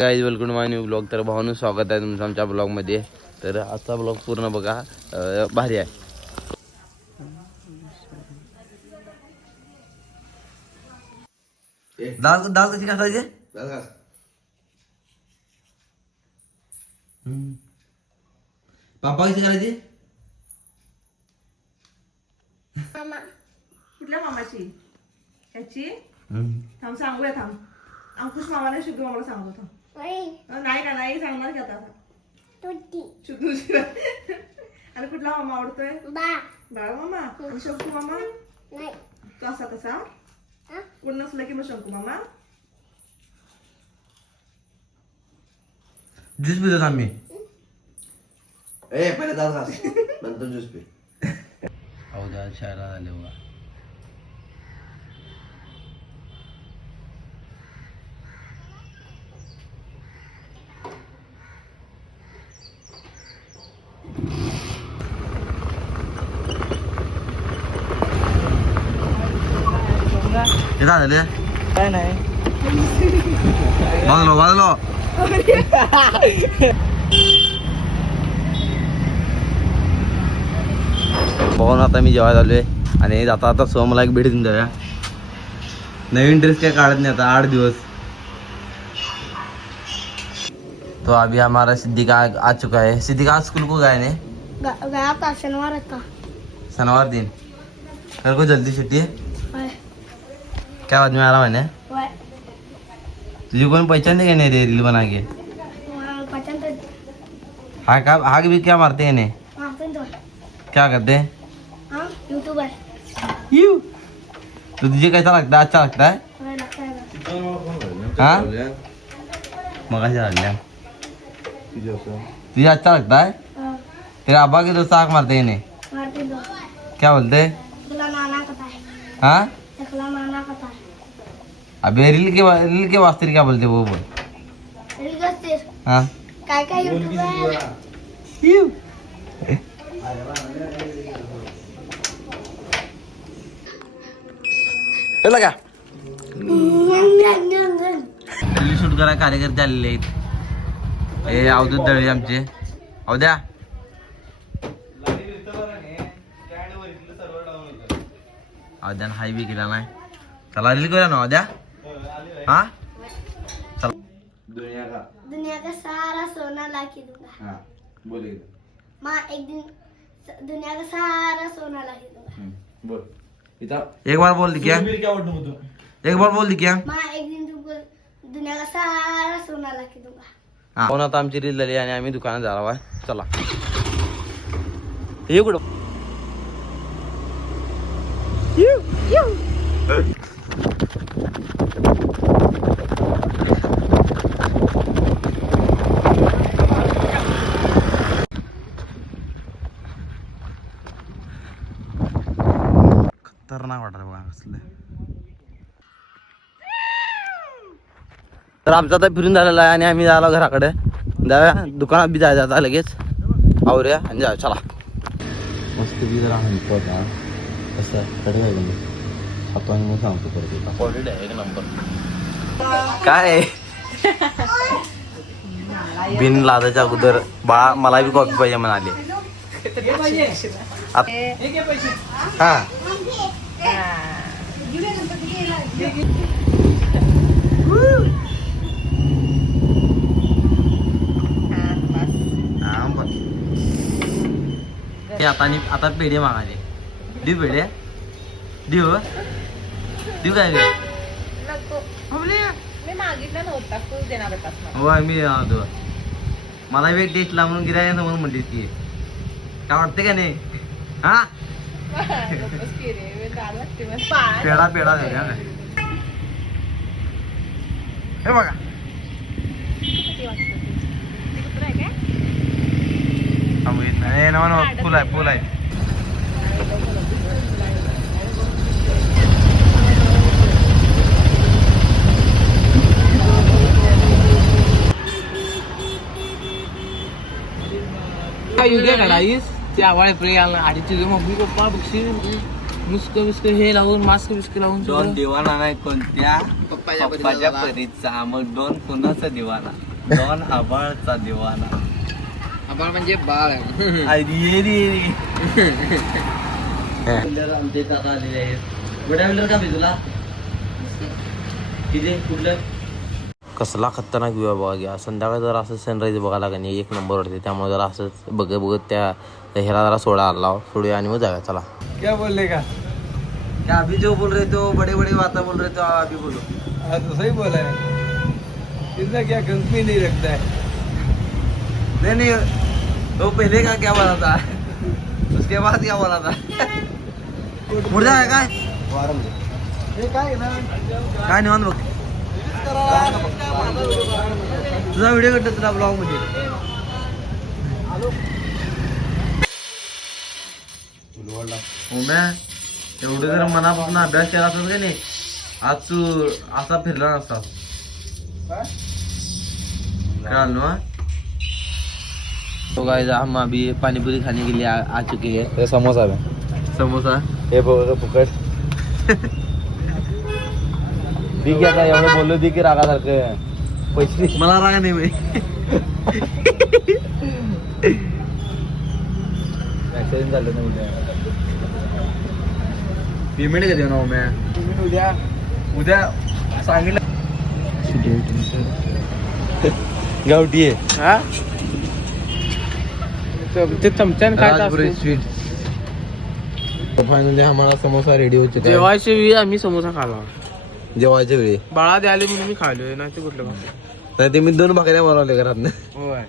Guys welcome to my new blog. तर भावानं स्वागत आहे तुमचं आमच्या ब्लॉगमध्ये. तर आजचा ब्लॉग पूर्ण बघा, भारी आहे. डाळ डाळ कशी घासायची? पापा कशी करायची? मामा कुठल्या मामाची ह्याची थांब सांगूया थांब. अंकुश मामाने शुद्ध मामाला सांगू थांब. नाही का नाही सांगणार की आता शुद्धूची. आणि कुठला मामा आवडतोय? बाळ मामा. आणि शंकू मामा तो असा कसा कोण नसलं की मग शंकू मामा. ज्यूस पितो आम्ही. ए पहिले दाल घास नंतर ज्यूस पी. अवघ्या शाळा झाले बघा. हे झालं काय नाही वाजलो वाजलो. बघून आता मी जेवायला आलोय आणि आता सोमला एक भेट देऊन जाऊया. नवीन ड्रेस काय काढत नाही आता 8 दिवस. तो अभी हमारा सिद्दीका आ चुका है. सिद्दीका आज स्कूल को गया नहीं? गया था शनिवार था. शनिवार दिन कल को जल्दी छुट्टी है. क्या बाद में आ रहा मैंने तुझे कोई पहचान देगा नहीं रे रील बना के. हाँ भी क्या मारते हैं इन्हें? क्या करते हैं? यूट्यूबर. तो तुझे कैसा लगता है? अच्छा लगता है. हाँ मगा तुझे अच्छा लगता है? तेरे अब्बा के दोस्त आँख मारते हैं इन्हें. क्या बोलते हैं? हाँ अबे रील के वास्ते क्या बोलते वो बोल. हाँ काय काय यूट्यूबर. का रील शूट करा कार्यकर्ते आलेले आहेत. हे अवधूत दळवे आमचे. अवद्या अवद्यान हाय बी केला नाही. चला रील करूया ना अवद्या. हाँ चल. दुनिया का सारा सोना ला के दूंगा. हाँ बोले माँ एक दिन दुनिया का सारा सोना ला के दूंगा. बोल. एक बार बोल दी क्या? एक बार बोल दी क्या? माँ एक दिन तुमको दुनिया का सारा सोना ला के दूंगा. हा पण आता आमची रील झाली आणि आम्ही दुकानात जाणार आहे. चला ये कुठं. खतरनाक वाटत बघा कसलं. तर आमचा आता फिरून झालेला आहे आणि आम्ही जायला घराकडे. जाऊया दुकानात बी जायचं आता लगेच. आवरूया आणि जाऊया. चला मस्त बी जरा हलतो आता. कसं कडे आहे मी खातो आणि मग सांगतो परत. क्वालिटी आहे एक नंबर. काय बिन लादाच्या अगोदर बाळा मला बी कॉफी पाहिजे म्हणाले. हा आता पेढे मागाले. देऊ पेढे देऊ देऊ काय गे. मी मागितलं नव्हता तू देणार होतास मला. हो मी देतो. मला वेग टेस्ट ला म्हणून गिराय म्हणून म्हणते ती. काय वाटते का नाही? हा पेढा पेढा द्या. हे बघा फुल आहे फुल आहे. युगे घडाईस ते आवाळे प्रिय आला आणि तुझे मम्मी पप्पा बघशील मुस्क बिस्क हे लावून मास्क बिस्क लावून दोन दिवाना नाही कोणत्या पप्पाच्या परीचा मग दोन कुणाचा दिवाना दोन आबाळचा दिवाना आबाळ म्हणजे बाळ आहे आमचे काका आलेले आहेत गुड व्हीलर का तुला किती कुठलं कसला खतरनाक व्ह्यू बघा घ्या संध्याकाळी जरा असं सनराईज बघायला का नाही एक नंबर वाटते त्यामुळे जरा असंच बघत बघत त्या ह्याला जरा सोडा आला सोडूया आणि मग जाऊया चला क्या बोलले का क्या अभी जो बोल रहे तो बड़े बड़े बातें बोल रहे तो अभी बोलो हाँ तो सही बोला है इसमें क्या कंपनी नहीं रखता है नहीं वो पहले का क्या बोला था उसके बाद क्या बोला था मुड़ जाए काय हे काय ना काय निवांत बघ तुझा व्हिडिओ करतो तुला ब्लॉग मध्ये उम्या एवढं जर मनापासून अभ्यास केला असत का नाही आज तू असा फिरला नसता कळाल ना तो गाइस हम अभी पानीपुरी खाने के लिए आ चुके हैं हे समोसा आहे समोसा हे बघ फुकट ठीक आहे आता एवढं बोललो ती की रागासारखं पैसे मला राग नाही बाई ऍक्सिडेंट झालं ना उद्या पेमेंट कधी ना उम्या उद्या उद्या सांगितलं गावठी आहे ते चमच्यान राजपुरी स्वीट फायनली आम्हाला समोसा रेडी हो चुका है जेवायच्या वेळी आम्ही समोसा खाला जेवायच्या वेळी बाळा द्याले म्हणून मी खालोय नाही ते कुठलं तर ते मी 2 भाकऱ्या बनवले घरात होय